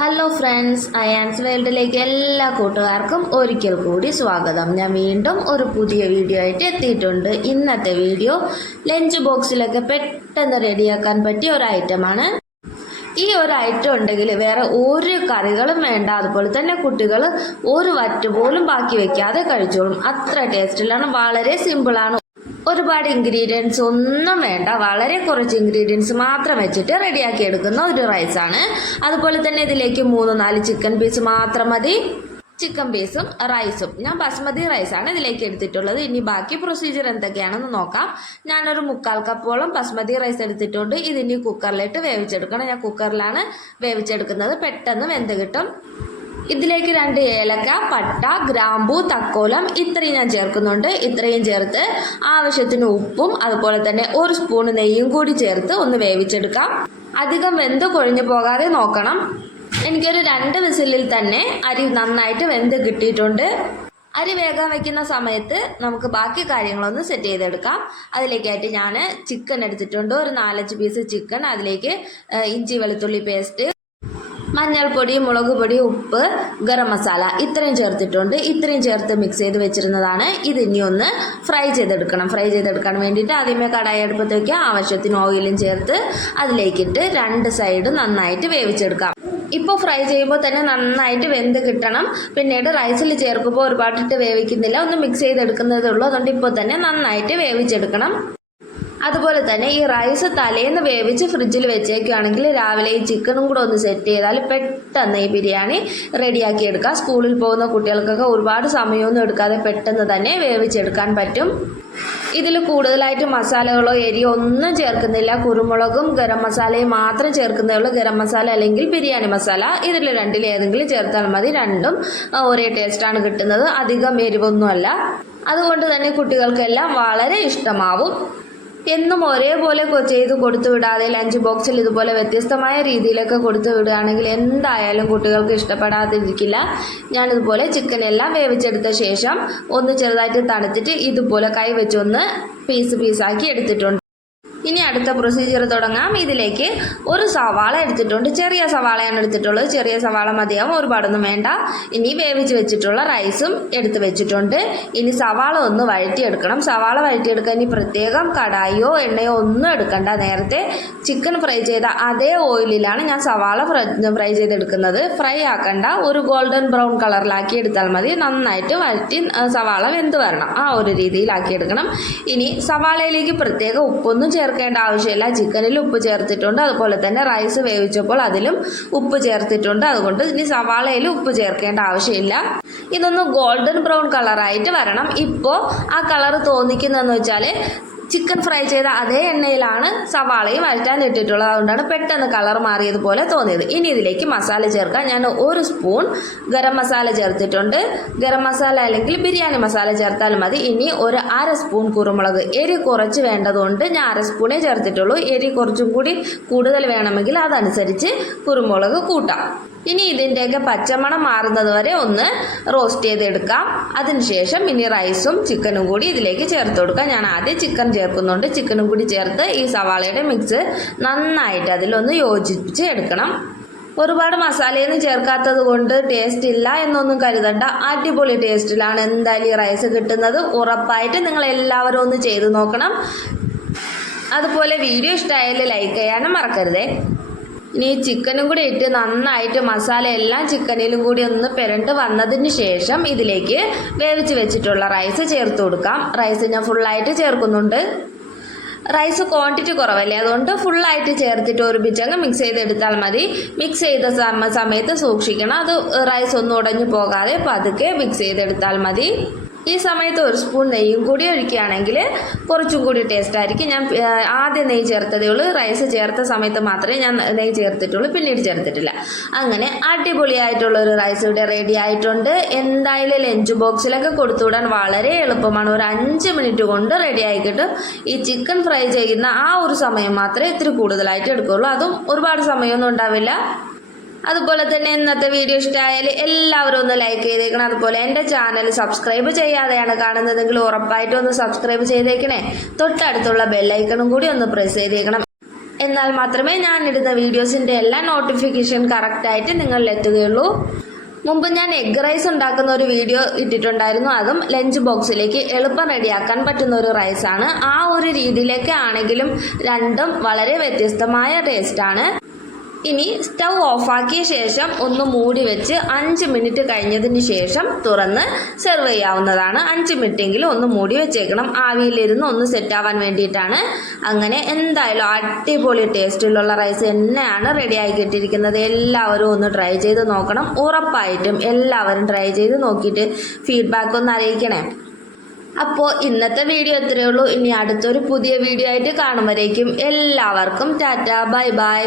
Hello friends Ayan's വേൾഡിലേക്ക് എല്ലാ കൂട്ടുകാർക്കും ഒരിക്കൽ കൂടി സ്വാഗതം ഞാൻ വീണ്ടും ഒരു പുതിയ വീഡിയോ ആയിട്ട് എത്തിയിട്ടുണ്ട് ഇന്നത്തെ വീഡിയോ ലഞ്ച് ബോക്സിലൊക്കെ പെട്ടെന്ന് റെഡിയാക്കാൻ പറ്റിയ ഒരു ഐറ്റമാണ് ഈ ഒരു ഐറ്റം ഉണ്ടെങ്കിൽ വേറെ ഒരു കറികളും വേണ്ട. അതുപോലെ തന്നെ കുട്ടികൾ ഒരു വറ്റ് പോലും ബാക്കി വെക്കാതെ കഴിച്ചോളും. അത്ര ടേസ്റ്റിലാണ് വളരെ സിമ്പിളാണ് ഒരുപാട് ഇൻഗ്രീഡിയൻസ് ഒന്നും വേണ്ട. വളരെ കുറച്ച് ഇൻഗ്രീഡിയൻസ് മാത്രം വെച്ചിട്ട് റെഡിയാക്കി എടുക്കുന്ന ഒരു റൈസാണ് അതുപോലെ തന്നെ ഇതിലേക്ക് മൂന്ന് നാല് ചിക്കൻ പീസ് മാത്രം മതി. ചിക്കൻ പീസും റൈസും ഞാൻ ബസ്മതി റൈസാണ് ഇതിലേക്ക് എടുത്തിട്ടുള്ളത്. ഇനി ബാക്കി പ്രൊസീജിയർ എന്തൊക്കെയാണെന്ന് നോക്കാം. ഞാനൊരു മുക്കാൽ കപ്പോളം ബസ്മതി റൈസ് എടുത്തിട്ടുണ്ട്. ഇതിനി കുക്കറിലിട്ട് വേവിച്ചെടുക്കണം. ഞാൻ കുക്കറിലാണ് വേവിച്ചെടുക്കുന്നത്. പെട്ടെന്ന് വെന്ത് കിട്ടും. ഇതിലേക്ക് രണ്ട് ഏലക്ക പട്ട ഗ്രാമ്പു തക്കോലം ഇത്രയും ഞാൻ ചേർക്കുന്നുണ്ട്. ഇത്രയും ചേർത്ത് ആവശ്യത്തിന് ഉപ്പും അതുപോലെ തന്നെ ഒരു സ്പൂൺ നെയ്യും കൂടി ചേർത്ത് ഒന്ന് വേവിച്ചെടുക്കാം. അധികം വെന്ത് കൊഴിഞ്ഞു പോകാതെ നോക്കണം. എനിക്കൊരു രണ്ട് വിസിലിൽ തന്നെ അരി നന്നായിട്ട് വെന്ത് കിട്ടിയിട്ടുണ്ട്. അരി വേഗം വെക്കുന്ന സമയത്ത് നമുക്ക് ബാക്കി കാര്യങ്ങളൊന്ന് സെറ്റ് ചെയ്തെടുക്കാം. അതിലേക്കായിട്ട് ഞാൻ ചിക്കൻ എടുത്തിട്ടുണ്ട്. ഒരു നാലഞ്ച് പീസ് ചിക്കൻ അതിലേക്ക് ഇഞ്ചി വെളുത്തുള്ളി പേസ്റ്റ് മഞ്ഞൾപ്പൊടി മുളക് പൊടി ഉപ്പ് ഗരം മസാല. ഇത്രയും ചേർത്തിട്ടുണ്ട്. ഇത്രയും ചേർത്ത് മിക്സ് ചെയ്ത് വെച്ചിരുന്നതാണ്. ഇത് ഇനി ഒന്ന് ഫ്രൈ ചെയ്തെടുക്കണം. ഫ്രൈ ചെയ്തെടുക്കാൻ വേണ്ടിയിട്ട് ആദ്യമേ കടായി അടുപ്പത്ത് വയ്ക്കുക ആവശ്യത്തിന് ഓയിലും ചേർത്ത് അതിലേക്കിട്ട് രണ്ട് സൈഡ് നന്നായിട്ട് വേവിച്ചെടുക്കാം. ഇപ്പോൾ ഫ്രൈ ചെയ്യുമ്പോൾ തന്നെ നന്നായിട്ട് വെന്ത് കിട്ടണം. പിന്നീട് റൈസിൽ ചേർക്കുമ്പോൾ ഒരുപാടിട്ട് വേവിക്കുന്നില്ല. ഒന്ന് മിക്സ് ചെയ്തെടുക്കുന്നതേ ഉള്ളൂ. അതുകൊണ്ട് ഇപ്പോൾ തന്നെ നന്നായിട്ട് വേവിച്ചെടുക്കണം. അതുപോലെ തന്നെ ഈ റൈസ് തലേന്ന് വേവിച്ച് ഫ്രിഡ്ജിൽ വെച്ചേക്കുകയാണെങ്കിൽ രാവിലെ ഈ ചിക്കനും കൂടെ ഒന്ന് സെറ്റ് ചെയ്താൽ പെട്ടെന്ന് ഈ ബിരിയാണി റെഡിയാക്കി എടുക്കാം. സ്കൂളിൽ പോകുന്ന കുട്ടികൾക്കൊക്കെ ഒരുപാട് സമയമൊന്നും എടുക്കാതെ പെട്ടെന്ന് തന്നെ വേവിച്ചെടുക്കാൻ പറ്റും. ഇതിൽ കൂടുതലായിട്ട് മസാലകളോ എരിയോ ഒന്നും ചേർക്കുന്നില്ല. കുരുമുളകും ഗരം മസാലയും മാത്രം ചേർക്കുന്നേ ഉള്ളൂ. ഗരം മസാല അല്ലെങ്കിൽ ബിരിയാണി മസാല ഇതിൽ രണ്ടിൽ ഏതെങ്കിലും ചേർത്താൽ മതി. രണ്ടും ഒരേ ടേസ്റ്റാണ് കിട്ടുന്നത്. അധികം എരിവൊന്നുമല്ല. അതുകൊണ്ട് തന്നെ കുട്ടികൾക്കെല്ലാം വളരെ ഇഷ്ടമാവും. എന്നും ഒരേപോലെ ചെയ്ത് കൊടുത്തു വിടാതെ ലഞ്ച് ബോക്സിൽ ഇതുപോലെ വ്യത്യസ്തമായ രീതിയിലൊക്കെ കൊടുത്തു വിടുകയാണെങ്കിൽ എന്തായാലും കുട്ടികൾക്ക് ഇഷ്ടപ്പെടാതിരിക്കില്ല. ഞാനിതുപോലെ ചിക്കൻ എല്ലാം വേവിച്ചെടുത്ത ശേഷം ഒന്ന് ചെറുതായിട്ട് തണുത്തിട്ട് ഇതുപോലെ കൈ വെച്ചൊന്ന് പീസ് പീസാക്കി എടുത്തിട്ടുണ്ട്. ഇനി അടുത്ത പ്രൊസീജിയർ തുടങ്ങാം. ഇതിലേക്ക് ഒരു സവാള എടുത്തിട്ടുണ്ട്. ചെറിയ സവാളയാണ് എടുത്തിട്ടുള്ളത്. ചെറിയ സവാള മതിയാവും. ഒരുപാടൊന്നും വേണ്ട. ഇനി വേവിച്ച് വെച്ചിട്ടുള്ള റൈസും എടുത്ത് വെച്ചിട്ടുണ്ട്. ഇനി സവാള ഒന്ന് വഴറ്റിയെടുക്കണം. സവാള വഴറ്റിയെടുക്കാൻ ഇനി പ്രത്യേകം കടായിയോ എണ്ണയോ ഒന്നും എടുക്കണ്ട. നേരത്തെ ചിക്കൻ ഫ്രൈ ചെയ്ത അതേ ഓയിലിലാണ് ഞാൻ സവാള ഫ്രൈ ചെയ്തെടുക്കുന്നത്. ഫ്രൈ ആക്കണ്ട. ഒരു ഗോൾഡൻ ബ്രൗൺ കളറിലാക്കി എടുത്താൽ മതി. നന്നായിട്ട് വഴറ്റി സവാള വെന്ത് വരണം. ആ ഒരു രീതിയിലാക്കി എടുക്കണം. ഇനി സവാളയിലേക്ക് പ്രത്യേക ഉപ്പൊന്നും ചേർക്കേണ്ട ആവശ്യമില്ല. ചിക്കനിൽ ഉപ്പ് ചേർത്തിട്ടുണ്ട്. അതുപോലെ തന്നെ റൈസ് വേവിച്ചപ്പോൾ അതിലും ഉപ്പ് ചേർത്തിട്ടുണ്ട്. അതുകൊണ്ട് ഇനി സവാളയിൽ ഉപ്പ് ചേർക്കേണ്ട ആവശ്യമില്ല. ഇതൊന്ന് ഗോൾഡൻ ബ്രൗൺ കളറായിട്ട് വരണം. ഇപ്പോൾ ആ കളർ തോന്നിക്കുന്നതെന്ന് വെച്ചാൽ ചിക്കൻ ഫ്രൈ ചെയ്ത അതേ എണ്ണയിലാണ് സവാളയും വഴറ്റാൻ ഇട്ടിട്ടുള്ളത്. അതുകൊണ്ടാണ് പെട്ടെന്ന് കളർ മാറിയതുപോലെ തോന്നിയത്. ഇനി ഇതിലേക്ക് മസാല ചേർക്കാം. ഞാൻ ഒരു സ്പൂൺ ഗരം മസാല ചേർത്തിട്ടുണ്ട്. ഗരം മസാല അല്ലെങ്കിൽ ബിരിയാണി മസാല ചേർത്താൽ മതി. ഇനി ഒരു അര സ്പൂൺ കുരുമുളക്. എരി കുറച്ച് വേണ്ടതുകൊണ്ട് ഞാൻ അര സ്പൂണേ ചേർത്തിട്ടുള്ളൂ. എരി കുറച്ചും കൂടി കൂടുതൽ വേണമെങ്കിൽ അതനുസരിച്ച് കുരുമുളക് കൂട്ടാം. ഇനി ഇതിന്റെയൊക്കെ പച്ചമണം മാറുന്നത് വരെ ഒന്ന് റോസ്റ്റ് ചെയ്തെടുക്കാം. അതിനുശേഷം ഇനി റൈസും ചിക്കനും കൂടി ഇതിലേക്ക് ചേർത്ത് കൊടുക്കാം. ഞാൻ ആദ്യം ചിക്കൻ ചേർക്കുന്നുണ്ട്. ചിക്കനും കൂടി ചേർത്ത് ഈ സവാളയുടെ മിക്സ് നന്നായിട്ട് അതിലൊന്ന് യോജിപ്പിച്ച് എടുക്കണം. ഒരുപാട് മസാലയൊന്നും ചേർക്കാത്തത് കൊണ്ട് ടേസ്റ്റ് ഇല്ല എന്നൊന്നും കരുതണ്ട. അടിപൊളി ടേസ്റ്റിലാണ് എന്തായാലും ഈ റൈസ് കിട്ടുന്നത്. ഉറപ്പായിട്ട് നിങ്ങൾ എല്ലാവരും ഒന്ന് ചെയ്ത് നോക്കണം. അതുപോലെ വീഡിയോ ഇഷ്ടമായാൽ ലൈക്ക് ചെയ്യാനും മറക്കരുതേ. ഇനി ചിക്കനും കൂടി ഇട്ട് നന്നായിട്ട് മസാല എല്ലാം ചിക്കനിലും കൂടി ഒന്ന് പെരണ്ട് വന്നതിന് ശേഷം ഇതിലേക്ക് വേവിച്ച് വെച്ചിട്ടുള്ള റൈസ് ചേർത്ത് കൊടുക്കാം. റൈസ് ഞാൻ ഫുള്ളായിട്ട് ചേർക്കുന്നുണ്ട്. റൈസ് ക്വാണ്ടിറ്റി കുറവല്ലേ? അതുകൊണ്ട് ഫുള്ളായിട്ട് ചേർത്തിട്ട് ഒരു അങ്ങ് മിക്സ് ചെയ്തെടുത്താൽ മതി. മിക്സ് ചെയ്ത സമ- സമയത്ത് സൂക്ഷിക്കണം. അത് റൈസ് ഒന്നും ഉടഞ്ഞു പോകാതെ പതുക്കെ മിക്സ് ചെയ്തെടുത്താൽ മതി. ഈ സമയത്ത് ഒരു സ്പൂൺ നെയ്യും കൂടി ഒഴിക്കുകയാണെങ്കിൽ കുറച്ചും കൂടി ടേസ്റ്റ് ആയിരിക്കും. ഞാൻ ആദ്യം നെയ്യ് ചേർത്തതേ ഉള്ളൂ. റൈസ് ചേർത്ത സമയത്ത് മാത്രമേ ഞാൻ നെയ്യ് ചേർത്തിട്ടുള്ളൂ. പിന്നീട് ചേർത്തിട്ടില്ല. അങ്ങനെ അടിപൊളിയായിട്ടുള്ള ഒരു റൈസ് ഇവിടെ റെഡി ആയിട്ടുണ്ട്. എന്തായാലും ലഞ്ച് ബോക്സിലൊക്കെ കൊടുത്തുവിടാൻ വളരെ എളുപ്പമാണ്. ഒരു അഞ്ച് മിനിറ്റ് കൊണ്ട് റെഡി ആയി കിട്ടും ഈ ചിക്കൻ ഫ്രൈ ചെയ്യുന്ന ആ ഒരു സമയം മാത്രമേ ഇത്തിരി കൂടുതലായിട്ട് എടുക്കുകയുള്ളൂ അതും ഒരുപാട് സമയമൊന്നും ഉണ്ടാവില്ല. അതുപോലെ തന്നെ ഇന്നത്തെ വീഡിയോ ഇഷ്ടമായാൽ എല്ലാവരും ഒന്ന് ലൈക്ക് ചെയ്തേക്കണം. അതുപോലെ എന്റെ ചാനൽ സബ്സ്ക്രൈബ് ചെയ്യാതെയാണ് കാണുന്നതെങ്കിൽ ഉറപ്പായിട്ടും ഒന്ന് സബ്സ്ക്രൈബ് ചെയ്തേക്കണേ. തൊട്ടടുത്തുള്ള ബെല്ലൈക്കണും കൂടി ഒന്ന് പ്രസ് ചെയ്തേക്കണം. എന്നാൽ മാത്രമേ ഞാൻ ഇടുന്ന വീഡിയോസിന്റെ എല്ലാ നോട്ടിഫിക്കേഷൻ കറക്റ്റായിട്ട് നിങ്ങളിൽ എത്തുകയുള്ളൂ. മുമ്പ് ഞാൻ എഗ് റൈസ് ഉണ്ടാക്കുന്ന ഒരു വീഡിയോ ഇട്ടിട്ടുണ്ടായിരുന്നു. അതും ലഞ്ച് ബോക്സിലേക്ക് എളുപ്പം റെഡിയാക്കാൻ പറ്റുന്ന ഒരു റൈസാണ് ആ ഒരു രീതിയിലേക്ക് ആണെങ്കിലും രണ്ടും വളരെ വ്യത്യസ്തമായ ടേസ്റ്റാണ് ഇനി സ്റ്റൗ ഓഫാക്കിയ ശേഷം ഒന്ന് മൂടി വെച്ച് അഞ്ച് മിനിറ്റ് കഴിഞ്ഞതിന് ശേഷം തുറന്ന് സെർവ് ചെയ്യാവുന്നതാണ്. അഞ്ച് മിനിറ്റെങ്കിലും ഒന്ന് മൂടി വെച്ചേക്കണം. ആവിയിലിരുന്ന് ഒന്ന് സെറ്റ് ആവാൻ വേണ്ടിയിട്ടാണ്. അങ്ങനെ എന്തായാലും അടിപൊളി ടേസ്റ്റിലുള്ള റൈസ് തന്നെയാണ് റെഡിയായി കിട്ടിയിരിക്കുന്നത്. എല്ലാവരും ഒന്ന് ട്രൈ ചെയ്ത് നോക്കണം. ഉറപ്പായിട്ടും എല്ലാവരും ട്രൈ ചെയ്ത് നോക്കിയിട്ട് ഫീഡ്ബാക്ക് ഒന്ന് അറിയിക്കണേ. അപ്പോൾ ഇന്നത്തെ വീഡിയോ ഇത്രയേ ഉള്ളൂ. ഇനി അടുത്തൊരു പുതിയ വീഡിയോ ആയിട്ട് കാണുമ്പോഴേക്കും എല്ലാവർക്കും ടാറ്റ ബൈ ബൈ